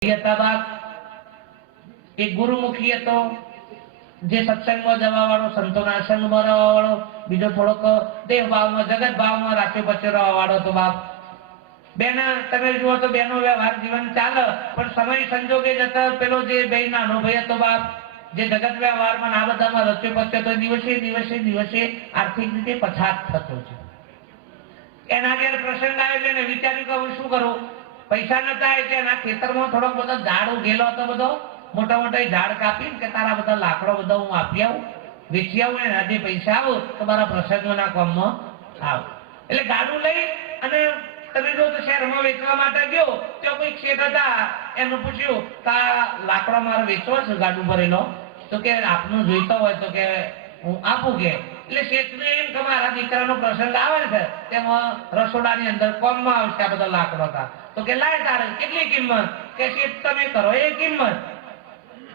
હતા બાપ એક ગુરુમુખી હતો, જે સત્સંગમાં જવા વાળો, સંતોના આશ્રમમાં રહેવા વાળો, બીજો થોડોક દેહ ભાવમાં જગત ભાવમાં રાખ્યો બચ્ચો રહેવા વાળો હતો બાપ. બેના તમે જુઓ તો બેનો વ્યવહાર જીવન ચાલે, પણ સમય સંજોગે જતા પેલો જે બે નાનો ભાઈ હતો બાપ, જે જગત વ્યવહારમાં આ બધામાં રચ્યો પચ્યો તો દિવસે દિવસે દિવસે આર્થિક રીતે પછાત થતો છે. એના ઘેર પ્રસંગ આવ્યો એટલે વિચાર્યું કે હું શું કરું, પૈસા નતા એટલે એના ખેતરમાં થોડોક બધો ઝાડ ઉગેલો હતો, બધો મોટા મોટા ઝાડ કાપી કે તારા બધા લાકડો બધા હું આપી આવું, વેચી આવું, એના જે પૈસા આવું તો મારા પ્રસંગોના કામમાં આવું. એટલે ગાડું લઈ અને તમે જો તો શહેરમાં વેચવા માટે ગયો, તો કોઈ શેઠ હતા, એનું પૂછ્યું કે આ લાકડો મારે વેચવો છે ગાડું ભરેલો, તો કે આપનું જોઈતો હોય તો કે હું આપું કે. એટલે શેઠને એમ કે મારા દીકરાનો પ્રસંગ આવે છે, તેમાં રસોડાની અંદર કોમમાં આવશે આ બધા લાકડો હતા, તો કે લાય તારે કેટલી કિંમત, કે શેઠ તમે કરો એ કિંમત,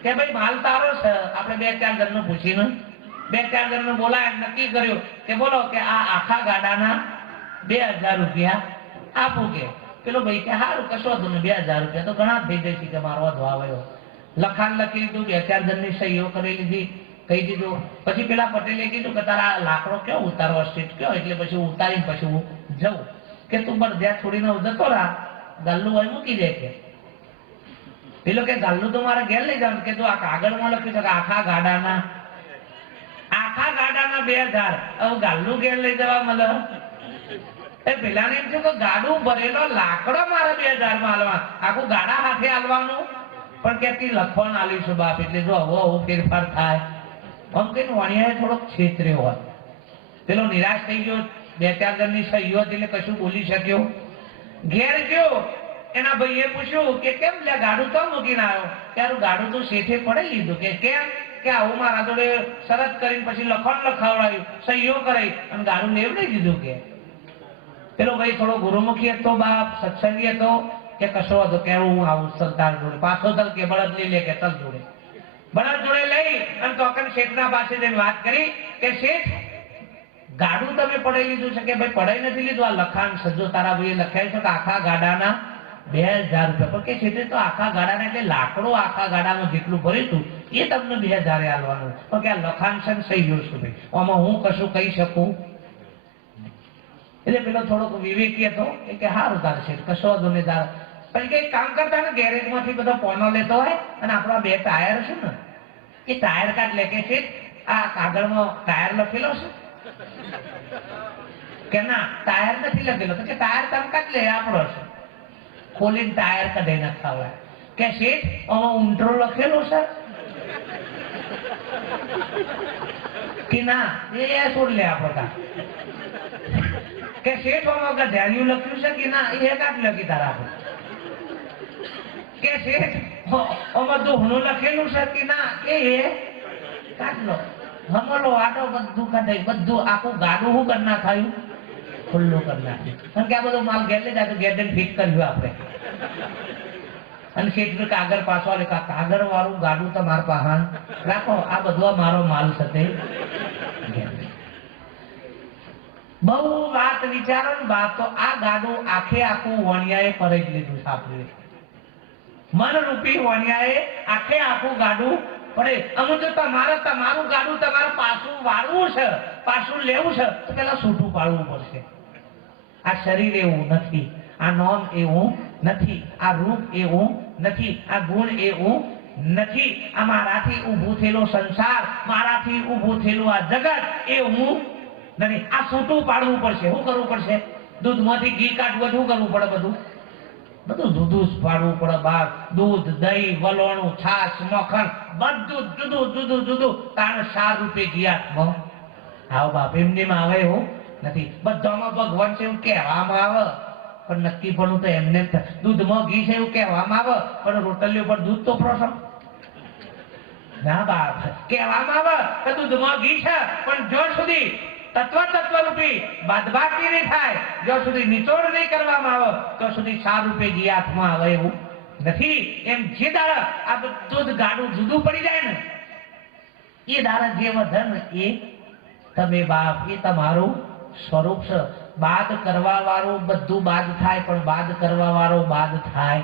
કે ભાઈ માલ તારો છે. આપણે બે ચાર જણનું પૂછીને બે ચાર જણનું બોલાય નક્કી કર્યું કે બોલો કે આ આખા ગાડાના 2000 રૂપિયા આપું કે. પેલો ભાઈ કે સારું કશો હતું ને 2000 રૂપિયા તો ઘણા થઈ જશે કે મારો વધુ આવ્યો. લખાણ લખી લીધું, બે ચાર જણની સહીઓ કરી લીધી, કહી દીધું. પછી પેલા પટેલે કીધું કે તારા લાકડો કયો ઉતારવો સ્ટેટ કયો, એટલે પછી ઉતારી પછી હું જઉં, કે તું પણ જ્યાં છોડીને જતો રાહ, ગાલ્લું હોય મૂકી દે કે. પેલો કે ગાલ્લું તો મારે ઘેર લઈ જવાનું, કે તું આ કાગળમાં લખ્યું છે કે આખા ગાડાના 2000, હવે ગાલ્લું ઘેર લઈ જવા મળે. એ પેલાને એમ છે કે ગાડું ભરેલો લાકડો મારે 2000 માં હાલવા, આખું ગાડા હાથે હાલવાનું, પણ કે લખવાનું આલીશું બાપ, એટલે જો હવે ફેરફાર થાય. આમ કઈ વાણિયાએ થોડોક છેતર્યો હોય. પેલો નિરાશ થઈ ગયો, બે ચાર જણની સહીઓ હતી એટલે કશું બોલી શક્યો. ઘેર ગયો, એના ભાઈએ પૂછ્યું કે કેમ લે ગાડું તો મૂકીને આવ્યો, ત્યારે ગાડું તો શેઠે પડી લીધું. કે કેમ, કે આવું મારા જોડે શરત કરીને પછી લખણ લખાવડાયું, સહીઓ કરાઈ અને ગાડું લેવડાવી દીધું. કે પેલો ભાઈ થોડો ગુરુમુખી હતો બાપ, સત્સંગી હતો, કે કશો હતો કે હું આવું સરદાર જોડે પાછો તલ કે બળદ લઈ લે, કે તલ જોડે બળદ જોડે લઈ અને ટોકન શેઠના પાસે જઈને વાત કરી કે શેઠ ગાડું તમે પડાઈ લીધું છે. કે ભાઈ પડાઈ નથી લીધું, આ લખાણ સજો તારા ભાઈએ લખાય છે કે આખા ગાડાના 2000 રૂપિયા. પણ કે શેઠે તો આખા ગાડાના એટલે લાકડો આખા ગાડામાં જેટલું ભર્યું હતું એ તમને 2000 આલવાનું, પણ કે આ લખાણ છે સહીઓ શું ભાઈ, આમાં હું કશું કહી શકું. એટલે પેલો થોડોક વિવેકી હતો, કે સારું તારે શેઠ કશો વાંધો નહીં તારે. પછી કઈ કામ કરતા ને ગેરેજ માંથી બધો પોનો લેતો હોય અને આપણા બે ટાયર છે ને એ ટાયર કાઢ લે. કે શેઠ આ કાગળમાં ટાયર લખેલો છે, કે ના ટાયર નથી લખેલો, તો કે ટાયર તમે કાઢ લે આપણો છે. ખોલીને ટાયર કઢાઈ નાખાવડાય. કે શેઠ આમાં ઊંટરો લખેલો છે, કે ના એ છોડ લે આપણો. કે શેઠ આમાં ગધેડિયું લખ્યું છે, કે ના એ કાઢ લખી તારા આપણે. કે શેઠ આમાં દોહણું લખેલું છે, કે ના એ કાઢ લો. હમલો આટો બધું કઢાઈ, બધું આખું ગાડું હું કરી નાખાયું, ખુલ્લું કરી નાખ્યું. કારણ કે આ બધો માલ ઘેર લઈ જાય, ઘેર ફિટ કર્યું આપણે. અને શેઠ કાગળ પાછો આવે, કાગળ વાળું ગાડું તમારા પાસે રાખો, આ બધો મારો માલ છે. બહુ વાત વિચારો ને બાપ, તો આ ગાડું આખે આખું વણિયાએ ફરી જ લીધું છે. આપણે મનરૂપી વણિયાએ આખે આખું ગાડું પડે. અમુક જો તમારું ગાડું તમારે પાછું વાળવું છે, પાછું લેવું છે, તો પેલા છૂટું પાડવું પડશે. આ શરીર એવું નથી, આ નોમ એવું નથી, આ રૂપ એવું નથી, આ ગુણ એવું નથી, આ મારાથી ઊભું થયેલો સંસાર, મારાથી ઊભું થયેલું આ જગત એવું નથી. આ છૂટું પાડવું પડશે. શું કરવું પડશે? દૂધમાંથી ઘી કાઢવું, શું કરવું પડે? બધું દૂધ પાડવું પડે બહાર. દૂધ, દહીં, વલોણું, છાશ, મખણ બધું જુદું. તાણે 4 રૂપિયા ઘી હાથમાં. આવો બાપ એમનેમાં આવે એવું નથી. બધામાં ભગવાન છે એવું કહેવામાં આવે, પણ નક્કી પણ તો એમને દૂધમાં ઘી છે એવું કહેવામાં આવે, પણ રોટલીઓ પર દૂધ તો પ્રોસમ ના બાપ કહેવામાં આવે કે દૂધમાં ઘી છે, પણ જો સુધી તત્વ રૂપી બાદબાકી નહીં થાય, જો સુધી નિચોડ નહીં કરવામાં આવે, તો સુધી 4 રૂપિયા ઘી હાથમાં આવે એવું નથી. એમ જે દાડા આ બધું ગાડું જુદું પડી જાય ને, એ દાડા જે વધે ને એ તમે બાપ, એ તમારું સ્વરૂપ છે. બાદ કરવા વાળું બધું બાદ થાય, પણ બાદ કરવા વાળો બાદ થાય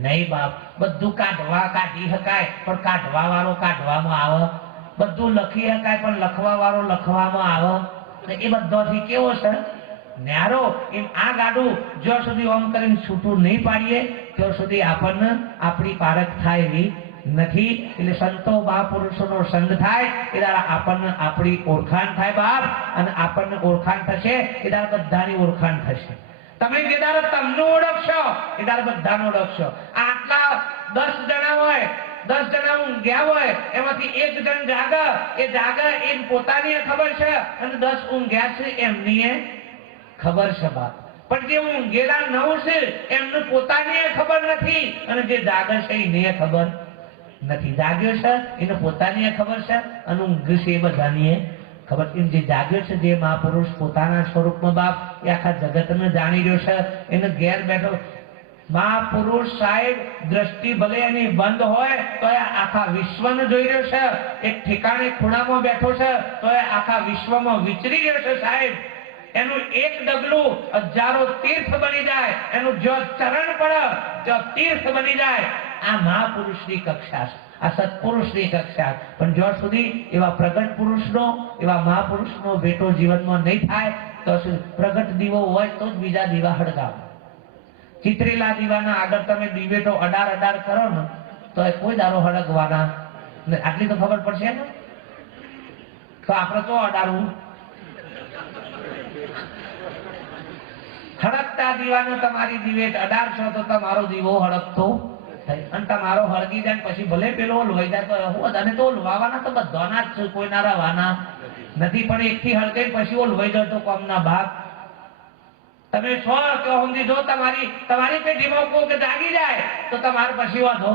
નહીં બાપ, બધું કાઢી શકાય પણ કાઢવા વાળો કાઢવામાં આવે, બધું લખી શકાય પણ લખવા વાળો લખવામાં આવે. એ બધાથી કેવો છે ન્યારો. એમ આ ગાડું જ્યાં સુધી ઓમ કરીને છૂટું નહીં પાડીએ ત્યાં સુધી આપણને આપણી પારખ થાય એવી નથી. એટલે સંતો મહાપુરુષોનો સંગ થાય એ દ્વારા આપણને આપણી ઓળખાણ થાય બાપ, અને આપણને ઓળખાણ થશે એ દ્વારા બધાની ઓળખાણ થશે. તમે જે દાડે તમને ઓળખશો એ દાડે બધાને ઓળખશો. આટલા 10 જણા હોય, 10 જણા ઊંઘ્યા હોય, એમાંથી એક જણ જાગે, એ જાગે એ પોતાની ખબર છે, અને 10 ઊંઘ્યા છે એમની ખબર છે બાપ. પણ જે ઊંઘેલા 9 છે એમને પોતાની ખબર નથી, અને જે જાગે છે એને ખબર નથી. જાગ્યો છે એને પોતાની ખબર છે, અને ઊંઘ છે એ બધાની ખબર. જે જાગ્યો છે, જે મહાપુરુષ પોતાના સ્વરૂપમાં બાપ એ આખા જગતને જાણી રહ્યો છે, એને ઘેર બેઠો મહાપુરુષ સાહેબ દ્રષ્ટિ ભલે એની બંધ હોય તો એ આખા વિશ્વને જોઈ રહ્યો છે. એક ઠેકાણે ખૂણામાં બેઠો છે તો એ આખા વિશ્વમાં વિચરી રહ્યો છે સાહેબ. એનું એક ડગલું હજારો તીર્થ બની જાય, એનું જો ચરણ પડે જો તીર્થ બની જાય. આ મહાપુરુષની કક્ષા છે, આ સત્પુરુષની કક્ષા. પણ જ્યાં સુધી એવા પ્રગટ પુરુષનો, એવા મહાપુરુષનો ભેટો જીવનમાં નહીં થાય તો પ્રગટ દીવો હોય તો જ બીજા દીવા હળગાવો. ચિત્રેલા દીવાના આગળ તમે દીવેટો અડાર કરો ને તો એ કોઈ દારો હળગવાના. આટલી તો ખબર પડશે ને. તો આપણે તો અડારવું હળગતા દીવાનો તમારી દિવેટ અડારશો તો તમારો દીવો હળગતો થાય, અને તમારો હળગી જાય પછી ભલે પેલો લોહી જાય તો હું અને તો લોવાના તો બધાના જ છે, કોઈના રવાના નથી. પણ એકથી હળગે પછી ઓ લોહી જાય તો કોમના બાપ. તમે છો કે સુધી જો તમારી પેઢીમાં કોક જાગી જાય તો તમારે પછી વાંધો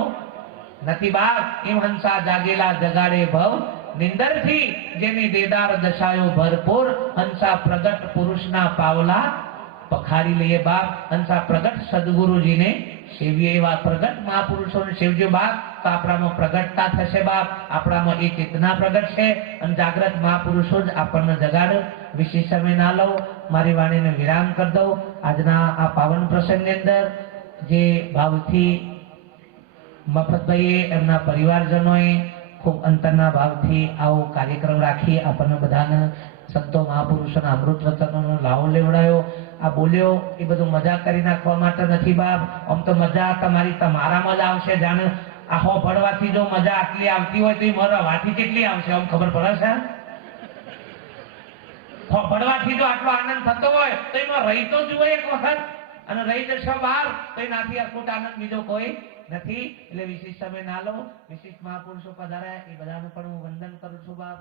નથી બાપ. એમ હંસા જાગેલા જગાડે ભવ નિંદરથી, જેની દેદાર દશાયો ભરપૂર, હંસા પ્રગટ પુરુષના પાવલા પખારી લઈએ બાપ. હંસા પ્રગટ સદગુરુજીને સેવીએ. એવા પ્રગટ મહાપુરુષોને સેવજો બાપ, તો આપણામાં પ્રગટતા થશે બાપ. આપણામાં એ ચેતના પ્રગટ છે, અને જાગ્રત મહાપુરુષો જ આપણને જગાડે. વિશેષ સમય ના લઉં, મારી વાણીને વિરામ કરી દઉં. આજના આ પાવન પ્રસંગની અંદર જે ભાવથી મફતભાઈએ એમના પરિવારજનોએ ખૂબ અંતરના ભાવથી આવો કાર્યક્રમ રાખી આપણને બધાને સંતો મહાપુરુષોના અમૃત વચનોનો લાવો લેવડાયો. આ બોલ્યો એ બધું મજા કરી નાખવા માટે નથી બાપ. આમ તો મજા તમારામાં જ આવશે. જાણે આ હોભળવાથી જો મજા આટલી આવતી હોય તો એ મરવાથી કેટલી આવશે આમ ખબર પડે છે. હોભળવાથી જો આટલો આનંદ થતો હોય તો એમાં રહી તો જુઓ એક વખત, અને રહી જશો બહાર તો એનાથી અખૂટ આનંદ બીજો કોઈ નથી. એટલે વિશેષ સમય ના લો. વિશિષ્ટ મહાપુરુષો પધાર્યા એ બધાનું પણ હું વંદન કરું છું બાપ.